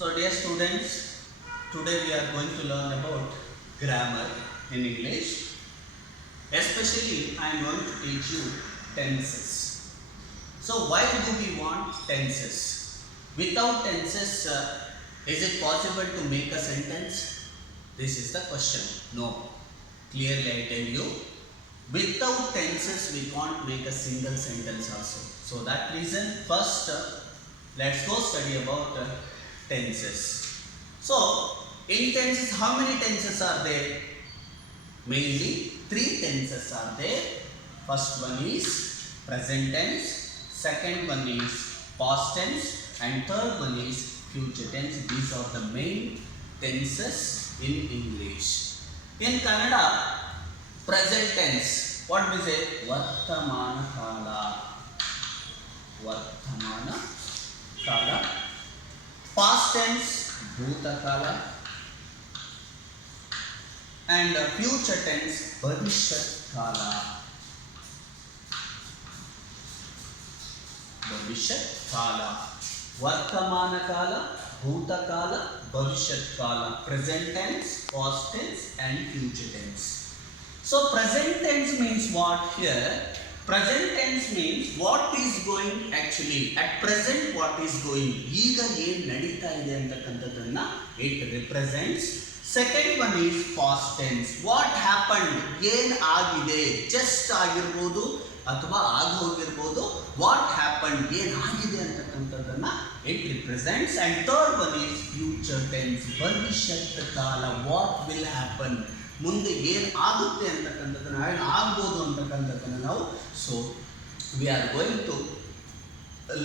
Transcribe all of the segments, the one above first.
So dear students, today we are going to learn about grammar in English. Especially I am going to teach you tenses. So why do we want tenses? Without tenses, is it possible to make a sentence? This is the question. No. Clearly I tell you, without tenses we can't make a single sentence also. So that reason, first let's go study about tenses. So in tenses, how many tenses are there? Mainly three tenses are there. First one is present tense, second one is past tense, and third one is future tense. These are the main tenses in English. In Kannada, present tense, what we say? Vartamana kala. Vartamana kala. Past tense, bhuta kala. And future tense, bhavishyat kala. Bhavishyat kala. Vartamana kala, bhuta kala, bhavishyat kala. Present tense, past tense, and future tense. So present tense means what here? Present tense means what is going actually. At present what is going. ಈಗ ಏನು ನಡೀತಾ ಇದೆ ಅಂತಕ್ಕಂಥದ್ದನ್ನ it represents. Second one is past tense. What happened? ಏನು ಆಗಿದೆ? Just ಆಗಿರ್ಬೋದು ಅಥವಾ ಆಗೋಗಿರ್ಬೋದು. What happened? ಏನು ಆಗಿದೆ ಅಂತಕ್ಕಂಥದ್ದನ್ನ it represents. And third one is future tense. ಭವಿಷ್ಯತ್ ಕಾಲ. What will happen? ಮುಂದೆ ಏನು ಆಗುತ್ತೆ ಅಂತಕ್ಕಂಥದ್ದನ್ನ ಏನು ಆಗ್ಬೋದು ಅಂತಕ್ಕಂಥದ್ದನ್ನ ನಾವು so we are going to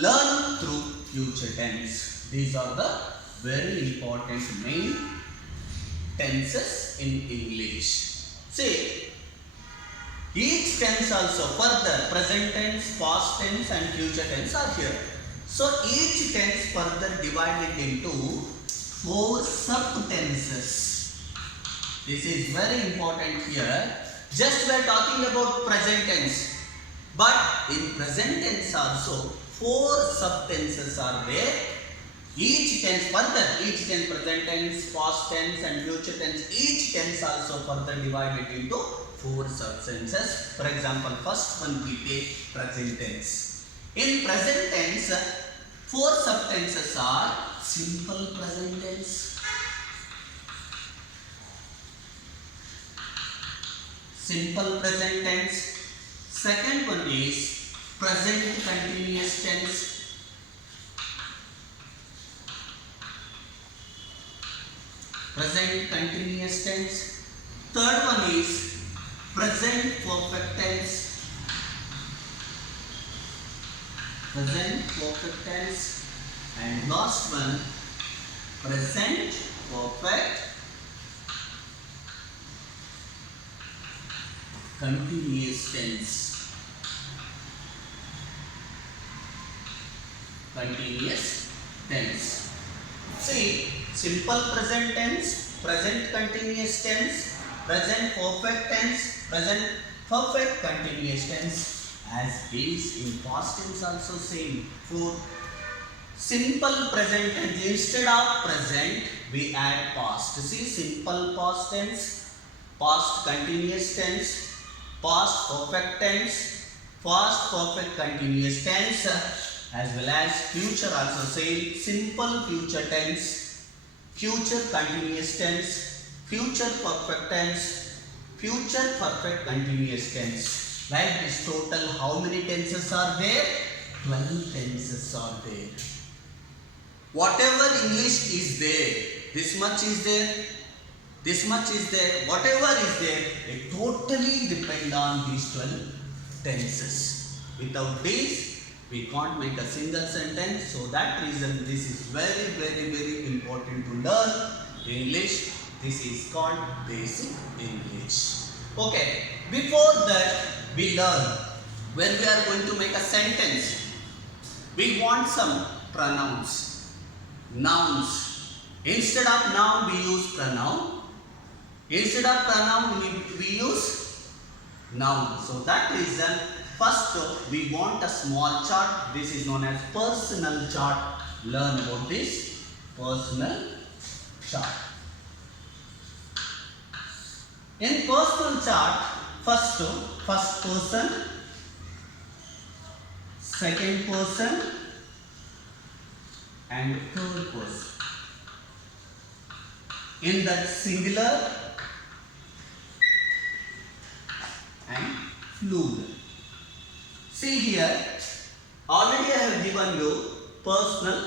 learn through future tense. These are the very important main tenses in English. See, each tense also further present tense, past tense and future tense are here. So each tense further divided into 4 sub-tenses. This is very important here. Just we are talking about present tense, but in present tense also 4 sub-tenses are there. Each tense further, each tense, present tense, past tense and future tense, each tense also further divided into 4 sub-tenses. For example, first one we take present tense. In present tense, 4 sub-tenses are simple present tense, simple present tense. Second one is present continuous tense. Present continuous tense. Third one is present perfect tense. Present perfect tense. And last one, present perfect continuous tense. Continuous tense. See, simple present tense, present continuous tense, present perfect tense, present perfect continuous tense. As is in past tense also same. For simple present tense, instead of present we add past. See, simple past tense, past continuous tense, past perfect tense, past perfect continuous tense, as well as future also same. Simple future tense, future continuous tense, future perfect tense, future perfect continuous tense. Like this total how many tenses are there? 12 tenses are there. Whatever English is there, this much is there, this much is there, whatever is there, it totally depend on these 12 tenses. Without these, we can't make a single sentence. So that reason this is very very important to learn English. This is called basic English. Okay, before that we learn, when we are going to make a sentence, we want some pronouns, nouns. Instead of noun we use pronoun, instead of pronoun we use noun. So that reason, first we want a small chart. This is known as personal chart. Learn about this. personal chart. In personal chart, first person, second person and third person. In that singular and plural. See here, already I have given you personal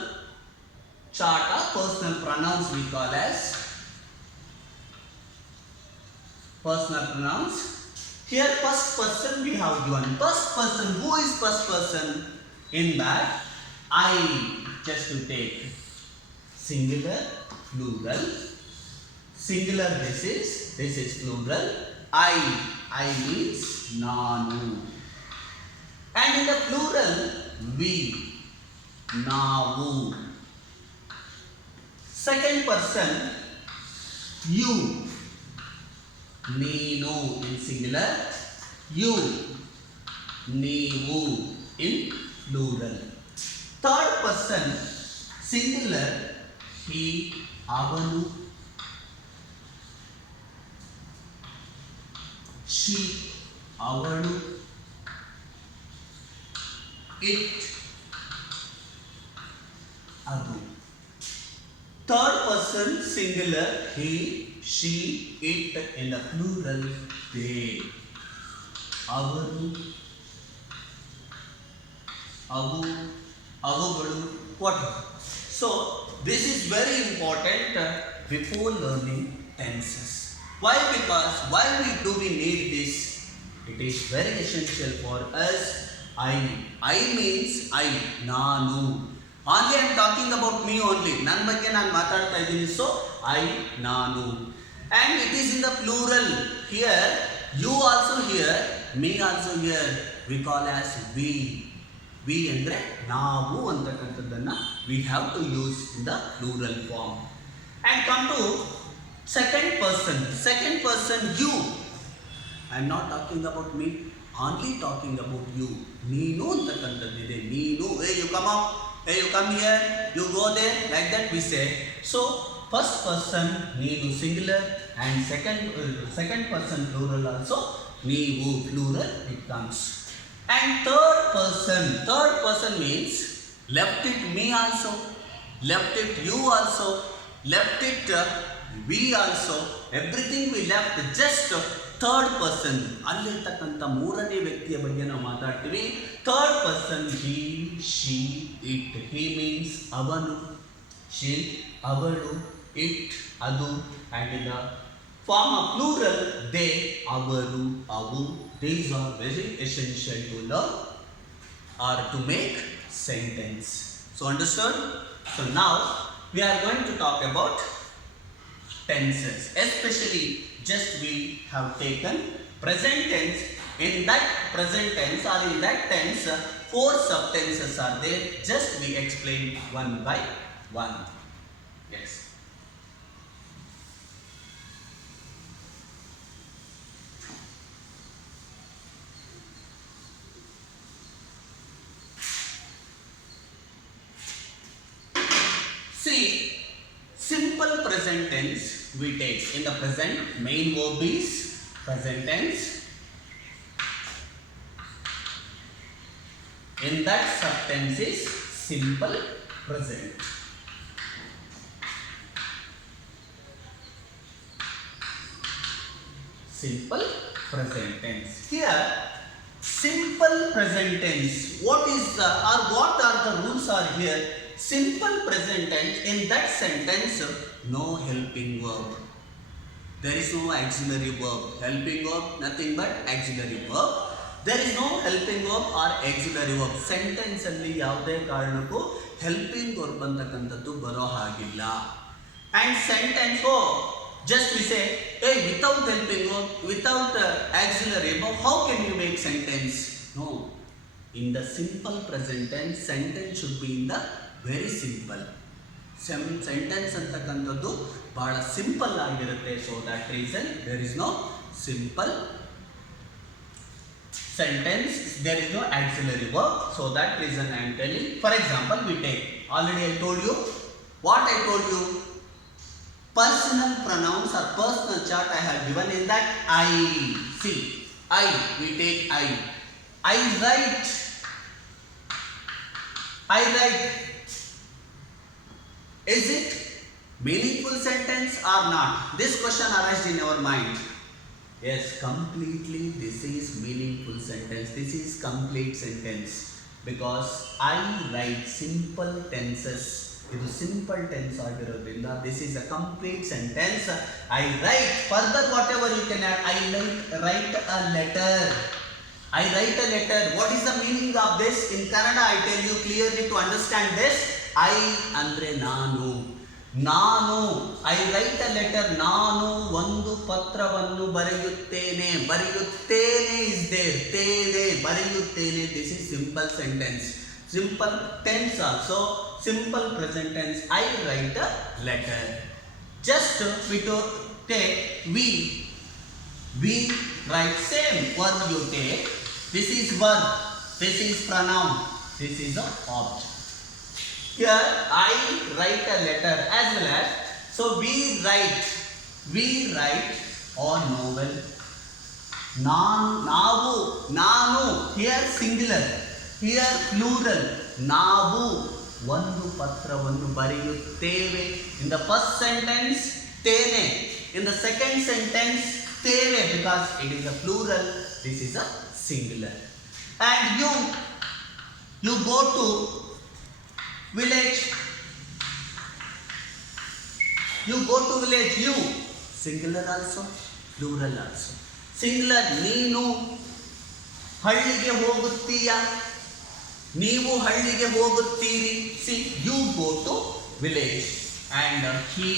chart or personal pronouns we call as personal pronouns. Here first person we have given. First person, who is first person? In that I, just to take singular, plural. Singular this is plural. I means nanu. And in the plural we, navu. Second person you, neenu in singular, you, neevu in plural. Third person singular he, avanu, she, avadu, it, adu. Third person singular he, she, it, in the plural they, avaru, avu, avugalu, whatever. So this is very important before learning tenses. Why? Because why do we need this? It is very essential for us. I means I, nanu. Only I am talking about me only. Nan ಬಗ್ಗೆ ನಾನು ಮಾತಾಡ್ತಾ ಇದ್ದೀನಿ. So I, nanu. And it is in the plural. Here, you also here, me also here. We call as we. We ಅಂದ್ರೆ ನಾವು ಅಂತಕ್ಕಂಥದ್ದನ್ನ we have to use in the plural form. And come to second person. Second person you. I am not talking about me. Only talking about you. ನೀನು ಅಂತಕ್ಕಂಥದ್ದಿದೆ. ನೀನು. Hey, you come up. Hey, you come here. You go there. Like that we say. So first person neenu singular and second person plural also neevu plural it comes. And third person means left it me also, left it you also, left it we also, everything we left just third person. ಅಲ್ಲಿರ್ತಕ್ಕಂಥ ಮೂರನೇ ವ್ಯಕ್ತಿಯ ಬಗ್ಗೆ ನಾವು ಮಾತಾಡ್ತೀವಿ. Third person he, she, it. He means ಅವನು, she, ಅವಳು, it, adu, and in the form of plural they, avaru, avu. These are very essential to learn or to make sentence. So understood? So now we are going to talk about tenses. Especially just we have taken present tense. In that present tense or in that tense, 4 subtenses are there. Just we explain one by one. Yes. See, simple present tense we take. In the present, main verb is present tense. In that subtense is simple present. Simple present tense. Here, simple present tense. What are the rules are here? Simple present tense, in that sentence, no helping verb. There is no auxiliary verb. Helping verb, nothing but auxiliary verb. There is no helping verb or auxiliary verb. Sentence alli ಯಾವುದೇ ಕಾರಣಕ್ಕೂ helping verb ಅಂತಕ್ಕಂಥದ್ದು ಬರೋ ಹಾಗಿಲ್ಲ. And sentence, just we say, hey, without helping verb, without auxiliary verb, how can you make sentence? No. In the simple present tense, sentence should be in the very simple. Sentence ಅಂತಕ್ಕಂಥದ್ದು ಬಹಳ simple ಆಗಿರುತ್ತೆ. So that reason there is no simple sentence, there is no auxiliary verb. So that reason I am telling. For example, we take, already I told you, What I told you, personal pronouns or personal chart I have given in that I. See, I, we take I. I write. I write. Is it meaningful sentence or not? This question arises in our mind. Yes, completely this is meaningful sentence. This is complete sentence. Because I write simple tenses. ಇದು simple tense ಆಗಿರೋದ್ರಿಂದ this is a complete sentence. I write further whatever you can add. I write a letter. I write a letter. What is the meaning of this? In Kannada, I tell you clearly to understand this. I andre ನಾನು. ನಾನು. I write a letter. ನಾನು ಒಂದು ಪತ್ರವನ್ನು ಬರೆಯುತ್ತೇನೆ. ಬರೆಯುತ್ತೇನೆ is there. ತೇನೆ. ಬರೆಯುತ್ತೇನೆ. This is simple sentence. Simple tense also. Simple present tense. I write a letter. Just we to take we. We write same verb you take. This is verb. This is pronoun. This is a object. Here I write a letter as well as. So we write. We write or novel. ನಾವು. ನಾನು. Here singular. Here plural. ನಾವು ಒಂದು ಪತ್ರವನ್ನು ಬರೆಯುತ್ತೇವೆ. In the first sentence ತೇನೆ. In the second sentence teve, because it is a plural, this is a singular. And you go to village. You go to village. You singular also, plural also. Singular ನೀನು ಹಳ್ಳಿಗೆ ಹೋಗುತ್ತೀಯ. ನೀವು ಹಳ್ಳಿಗೆ ಹೋಗುತ್ತೀರಿ. See, you go to village and he.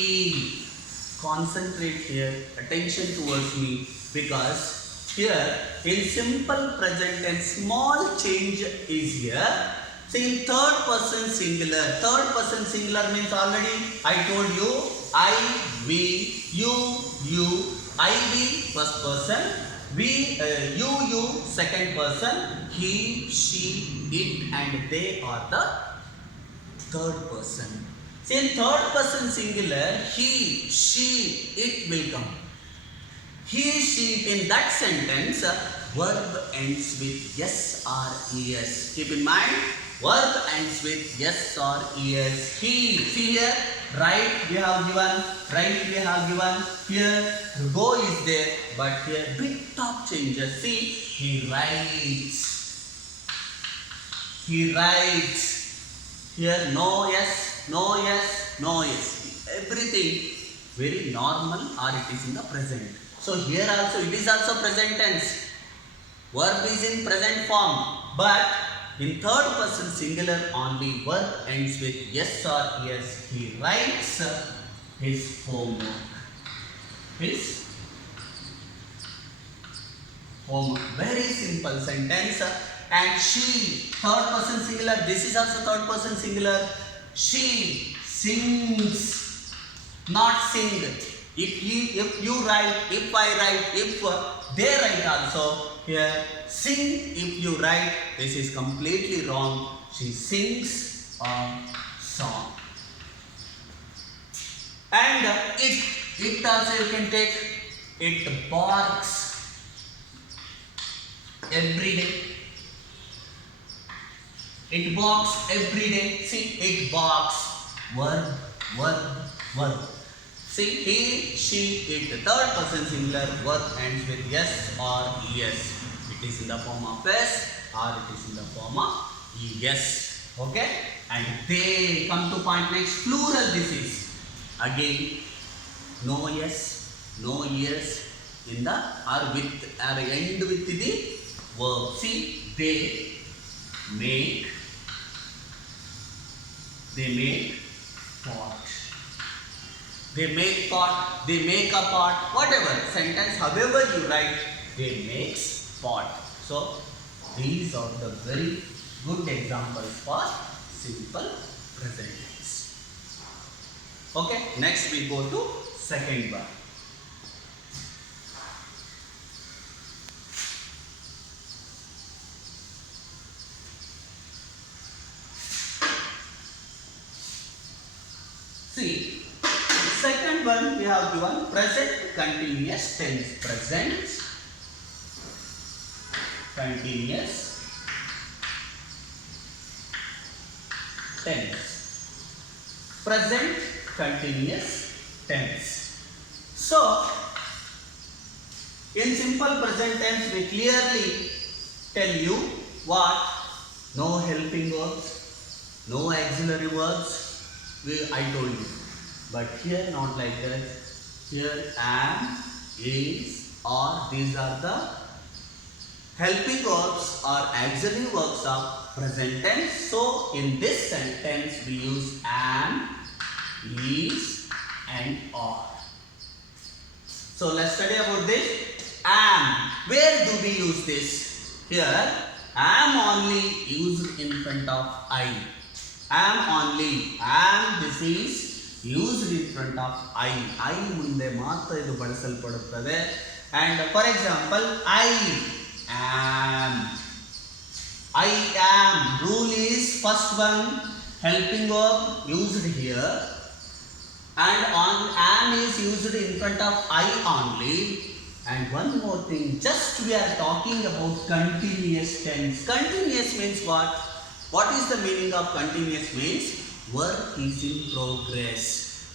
Concentrate here, attention towards me, because here in simple present tense small change is here. See, in third person singular. Third person singular means already I told you I, we, you, I, we first person, we, you second person, he, she, it and they are the third person. See, in third person singular, he, she, it will come. He, she, in that sentence, verb ends with yes or es. Keep in mind, verb ends with yes or es. He, see here, right we have given, right we have given. Here, go is there, but here bit of changes. See, he writes. He writes. Here, no yes. No yes, no yes. Everything very normal or it is in the present. So here also it is also present tense. Verb is in present form, but in third person singular only verb ends with yes or yes. He writes his homework. His homework. Very simple sentence. And she, third person singular. This is also third person singular. She sings, not sing. If you write, if I write, if they write also. Here, sing if you write. This is completely wrong. She sings a song. And it also you can take. It barks every day. It barks every day. See, it barks. Verb. See, he, she, it. The third person singular. Verb ends with yes or es. It is in the form of s or it is in the form of es. Okay? And they come to point next. Plural this is. Again, no yes, no yes in the or with or end with the verb. See, they make pot. They make pot, they make a pot, whatever sentence, however you write, they makes pot. So these are the very good examples for simple present tense. Okay, next we go to second one. second one we have given present continuous tense. Present continuous tense. Present continuous tense. So, in simple present tense, we clearly tell you what? No helping verbs, no auxiliary verbs. I told you. But here not like that. Here am, is, or these are the helping verbs or auxiliary verbs of present tense. So in this sentence we use am, is and are. So let's study about this. Am. Where do we use this? Here am only used in front of I. Am only. Am, this is used in front of I. I ಮುಂದೆ ಮಾತ್ರ ಇದು ಬಳಸಲ್ಪಡುತ್ತದೆ. And for example, I am. I am. Rule is first one helping verb used here, and on am is used in front of I only. And one more thing, just we are talking about continuous tense. Continuous means what? What is the meaning of continuous? Means work is in progress.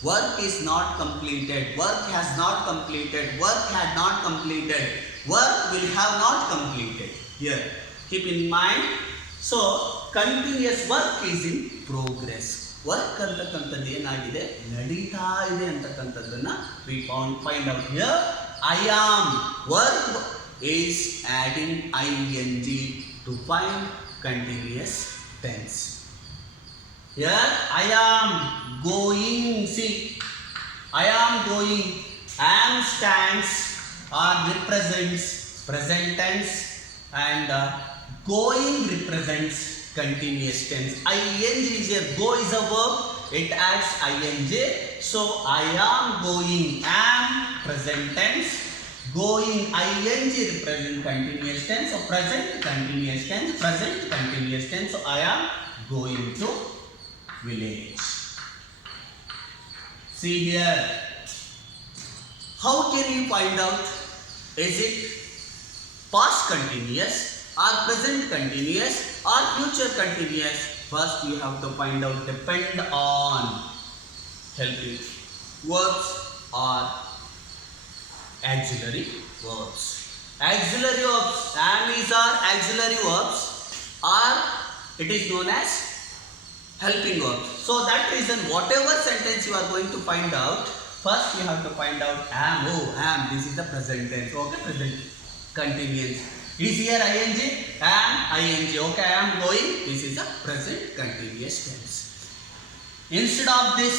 Work is not completed. Work has not completed. Work had not completed. Work will have not completed. Here, keep in mind. So, continuous work is in progress. Work ಅಂತಕ್ಕಂಥದ್ದು ಏನಾಗಿದೆ, ನಡೀತಾ ಇದೆ ಅಂತಕ್ಕಂಥದ್ದನ್ನ we find out here. I am. Work is adding ing to find continuous tense. Here I am going. See, I am going. Am stands or represents present tense, and going represents continuous tense. Ing is here. Go is a verb. It adds ing. So I am going. Am present tense. Going ing represent continuous tense. So present continuous tense. Present continuous tense. So I am going to village. See here. How can you find out? Is it past continuous or present continuous or future continuous? First you have to find out. Depend on helping verbs or auxiliary verbs. Auxiliary verbs, am, is, are auxiliary verbs, or it is known as helping verbs. So that reason, whatever sentence you are going to find out, first you have to find out am. Oh, am, this is the present tense. Okay, present continuous. Is here ing? Am, ing. Okay, I am going. This is the present continuous tense. Instead of this,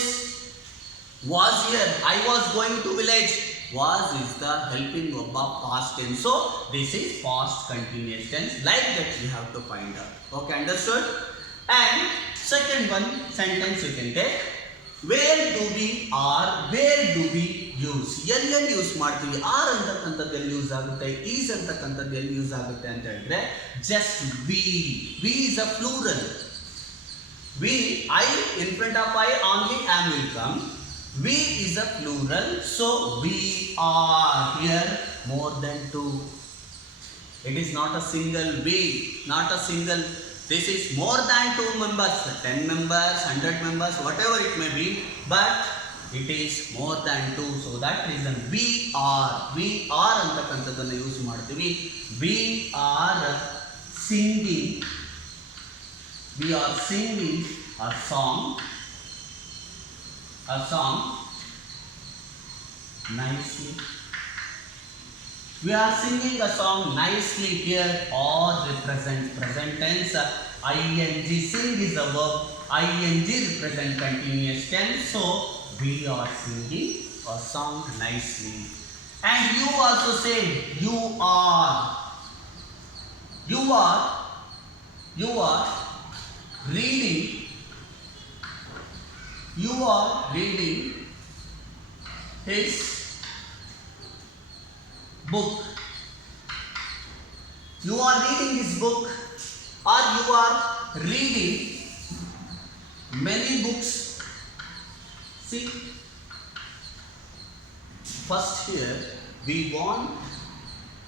was here. I was going to village. Was is the helping verb of past tense. So this is past continuous tense. Like that you have to find out. Okay, understood? And second one sentence you can take. Where do we are? Where do we use? ಎಲ್ಲೆಲ್ಲಿ use ಮಾಡ್ತೀವಿ? R ಅಂತಕ್ಕಂಥದ್ದು ಎಲ್ಲಿ use ಆಗುತ್ತೆ? Is ಅಂತಕ್ಕಂಥದ್ದು ಎಲ್ಲಿ use ಆಗುತ್ತೆ ಅಂತ ಹೇಳಿದ್ರೆ just we. We is a plural. We, I in front of I only am will come. We is a plural, so we are here more than two. It is not a single we, not a single. This is more than two members, 10 members, 100 members, whatever it may be, but it is more than two. So that reason we are ಅಂತಕ್ಕಂಥದ್ದನ್ನು use ಮಾಡ್ತೀವಿ. We are singing a song nicely. We are singing a song nicely here. Or represent present tense. Ing, sing is a verb. Ing represent continuous tense. So we are singing a song nicely. And you also say you are reading. You are reading his book. You are reading his book, or you are reading many books. See, first here we want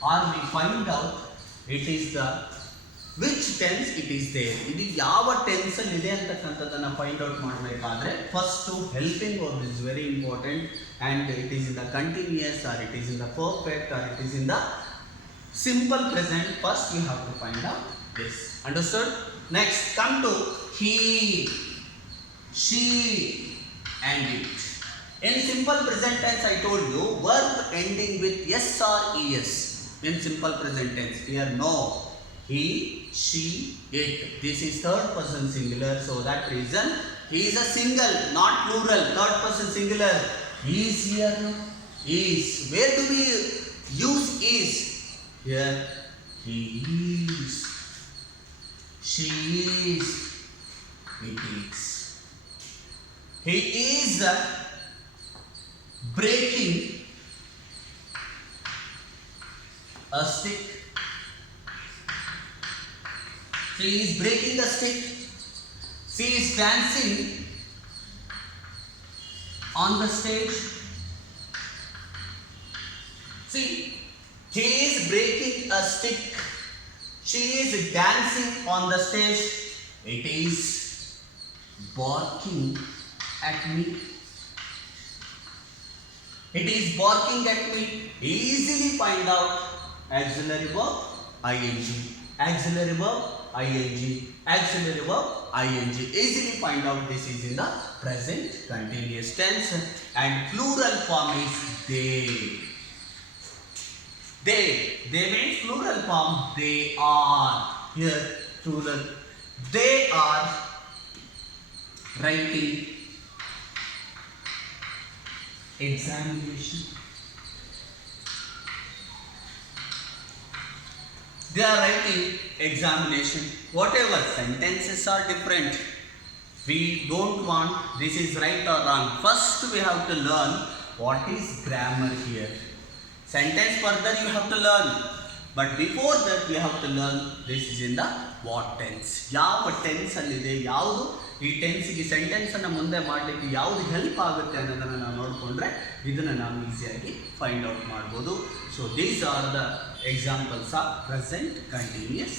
or we find out it is the which tense it is there. ಇದು ಯಾವ tense ಅಲ್ಲಿ ಇದೆ ಅಂತಕ್ಕಂಥದ್ದನ್ನ find out ಮಾಡಬೇಕಾದ್ರೆ first helping verb is very important and it is in the continuous or it is in the perfect or it is in the simple present. First we have to find out this. Understood? Next come to he, she and it. In simple present tense I told you verb ending with s or es. In simple present tense here no, he, she, it. This is third person singular, so that reason he is a single, not plural. Third person singular. Is here no? Is. Where do we use is? Here he is, she is, it is. He is breaking a stick. She is breaking the stick. She is dancing on the stage. See, he is breaking a stick. She is dancing on the stage. It is barking at me. It is barking at me. Easily find out auxiliary verb ing. Auxiliary verb ing. Auxiliary verb ing. Easily find out this is in the present continuous tense and plural form is they. They means plural form. They are. Here plural. They are writing examination. They are writing examination. Whatever sentences are different. We don't want this is right or wrong. First we have to learn what is grammar here. Sentence further you have to learn. But before that we have to learn this is in the what tense. ಯಾವ tense ಅಲ್ಲಿದೆ, ಯಾವುದು ಈ ಟೆನ್ಸ್ಗೆ ಸೆಂಟೆನ್ಸನ್ನು ಮುಂದೆ ಮಾಡಲಿಕ್ಕೆ ಯಾವುದು help ಆಗುತ್ತೆ ಅನ್ನೋದನ್ನು ನಾವು ನೋಡಿಕೊಂಡ್ರೆ ಇದನ್ನು ನಾವು ಈಸಿಯಾಗಿ ಫೈಂಡ್ ಔಟ್ ಮಾಡ್ಬೋದು. So these are the examples of present continuous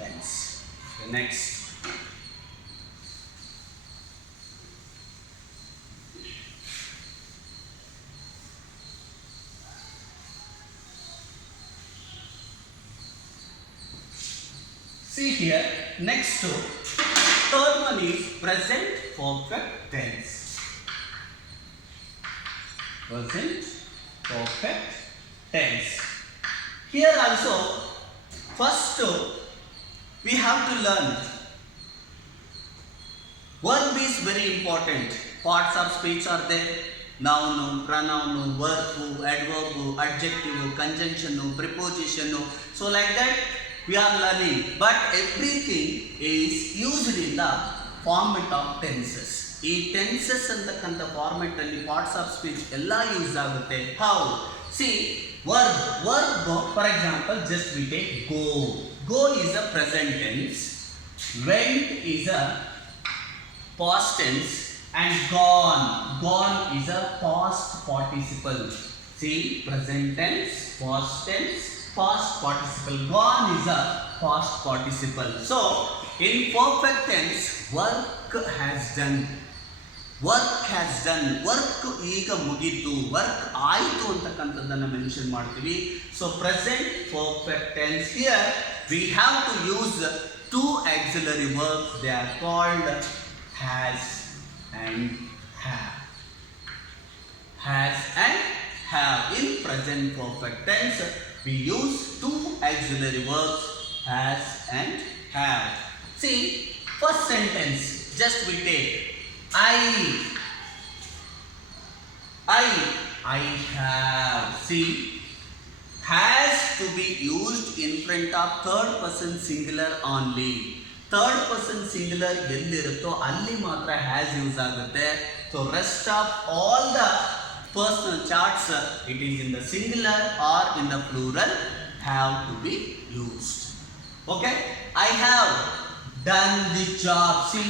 tense. Next see here, next to third one is present perfect tense. Present perfect tense. Here also, first we have to learn verb is very important. Parts of speech are there. Noun, pronoun, verb, adverb, adjective, conjunction, preposition. So like that we are learning, but everything is used in the format of tenses. ಈ tenses ಅಂತಕ್ಕಂಥ format ಅಲ್ಲಿ parts of speech ಎಲ್ಲ use ಆಗುತ್ತೆ. How? C verb for example just we take go. Go is a present tense, vent is a past tense and gone is a past participle. See, present tense, past tense, past participle. Gone is a past participle. So in perfect tense, work has done. Work ಈಗ ಮುಗೀತು, work ಆಯಿತು ಅಂತಕ್ಕಂಥದ್ದನ್ನು mention ಮಾಡ್ತೀವಿ. So present perfect tense here we have to use two auxiliary verbs. They are called has and have. Has and have. In present perfect tense we use two auxiliary verbs, has and have. See, first sentence just we take I have. See, has to be used in front of third person singular only. Third person singular ಎಲ್ಲಿರುತ್ತೋ ಅಲ್ಲಿ ಮಾತ್ರ has use ಆಗುತ್ತೆ. So rest of all the personal charts it is in the singular are in the plural have to be used. Okay, I have done the job. See,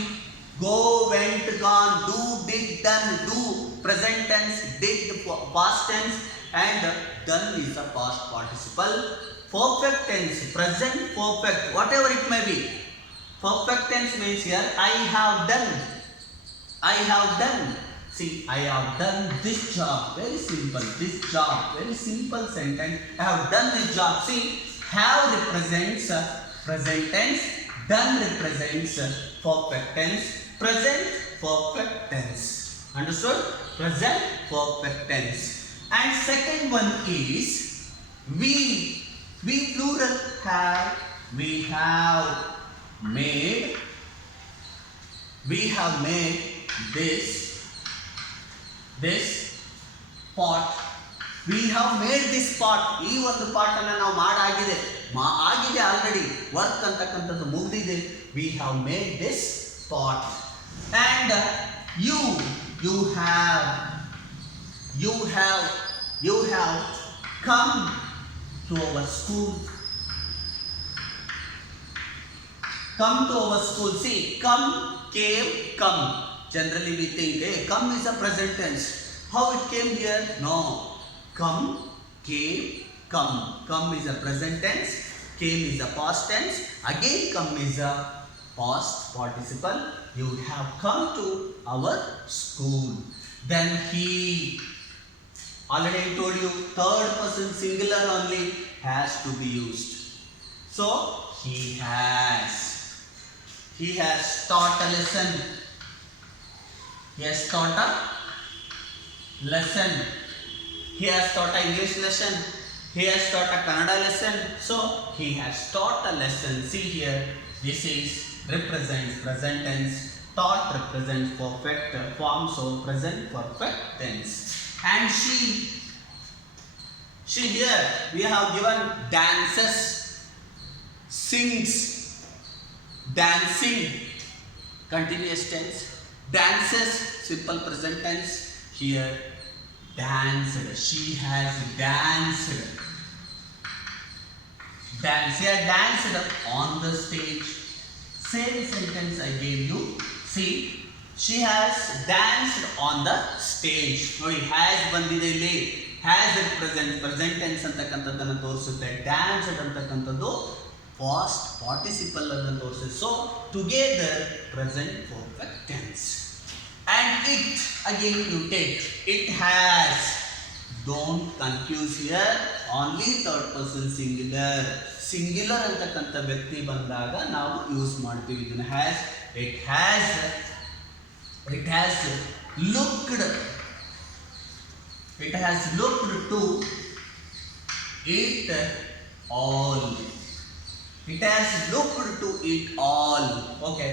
go, went, gone, do, did, done. Do present tense, did past tense, and done is a past participle. Perfect tense, present perfect, whatever it may be. Perfect tense means here I have done. I have done. See, I have done this job. Very simple. This job. Very simple sentence. I have done this job. See, have represents present tense. Done represents perfect tense. Present perfect tense. Understood? Present perfect tense. And second one is we. We plural have. We have made. We have made this pot. We have made this pot. ಈ ಒಂದು pot ಅನ್ನು ನಾವು ಆಗಿದೆ already work ಅಂತಕ್ಕಂಥದ್ದು ಮುಗಿದಿದೆ. We have made this pot. And you have come to our school. Come to our school. See, come, came, come. Generally we think, hey, come is a present tense. How it came here? No. Come, came, come. Come is a present tense. Came is a past tense. Again come is a past participle. You have come to our school. Then he. Already I told you, third person singular only has to be used. So, he has taught a lesson. He has taught a lesson. He has taught an English lesson. He has taught a Kannada lesson. So, he has taught a lesson. See here, this is represents present tense. Taught represents perfect form. So, present perfect tense. And she here, we have given dances, sings, dancing, continuous tense, dances, simple present tense. Here, danced. She has danced. She has danced on the stage. Same sentence I gave you. See, she has danced on the stage. ನೋಡಿ, has ಬಂದಿದೆ ಇಲ್ಲಿ. has present tense ಅಂತಕ್ಕಂಥದ್ದನ್ನು ತೋರಿಸುತ್ತೆ. danced ಅಂತಕ್ಕಂಥದ್ದು past participle ಅನ್ನು ತೋರಿಸುತ್ತೆ. So together present perfect tense. And it, again you take, it has. Don't confuse here, only third person singular. Singular ಅಂತಕ್ಕಂಥ ವ್ಯಕ್ತಿ ಬಂದಾಗ ನಾವು ಯೂಸ್ ಮಾಡ್ತೀವಿ ಇದನ್ನ. has, it has looked. It has looked to it all. It has looked to it all. Okay.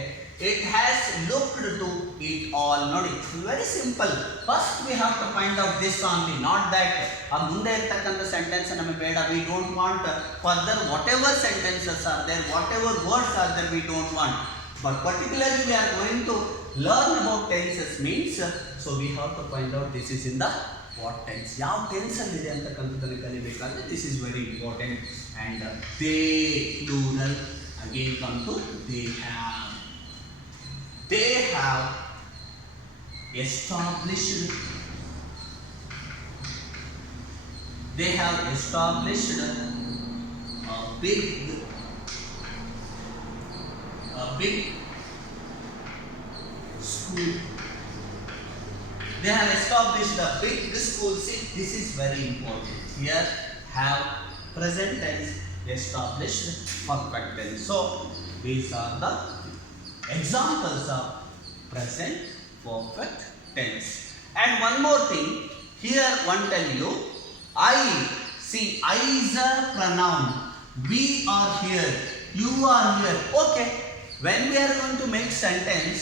It has looked to it all. Nodi, very simple. First we have to find out this only, not that ಮುಂದೆ ಇರತಕ್ಕಂಥ sentence ನಮಗೆ ಬೇಡ. We don't want further whatever sentences are there, whatever words are there, we don't want. But particularly we are going to learn about tenses means, so we have to find out this is in the what tense. ಯಾವ tense ಅಲ್ಲಿ ಇದೆ ಅಂತಕ್ಕಂಥದ್ದನ್ನು ಕಲಿಬೇಕಾದ್ರೆ this is very important. And they plural again come to they have. They have established. They have established a big school. They have established a big school. See, this is very important. Here have present tense, established perfect tense. So these are the examples of present perfect tense. And one more thing, here one tell you, I. See, I is a pronoun. We are here. You are here. Okay. When we are going to make sentence,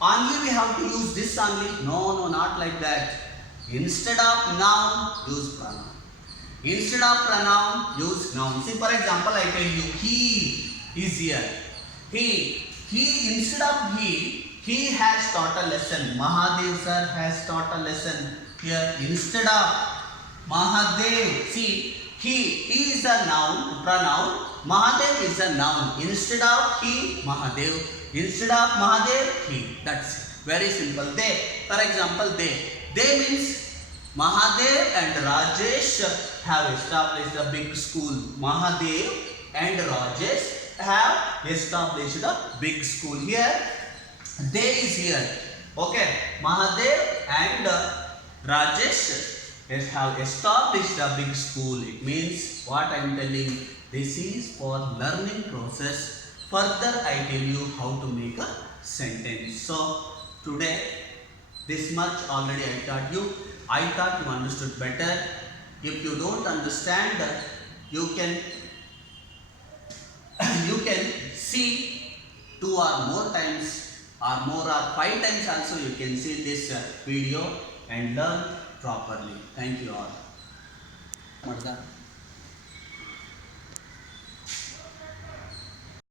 only we have to use this only. No, not like that. Instead of noun, use pronoun. Instead of pronoun, use noun. See, for example, I tell you, he is here. He instead of he has taught a lesson. Mahadev sir has taught a lesson. Here, instead of Mahadev, see, he is a noun, pronoun. Mahadev is a noun. Instead of he, Mahadev. Instead of Mahadev, he. That's it. Very simple. They, for example, they means Mahadev and Rajesh have established a big school. Mahadev and Rajesh have established a big school. Here, they is here. Okay, Mahadev and Rajesh have established a big school. It means what I am telling. This is for learning process. Further, I tell you how to make a sentence. So today, this much already I taught you. I thought you understood better. If you don't understand, you can see 2 or more times or more or 5 times also you can see this video and learn properly. Thank you all.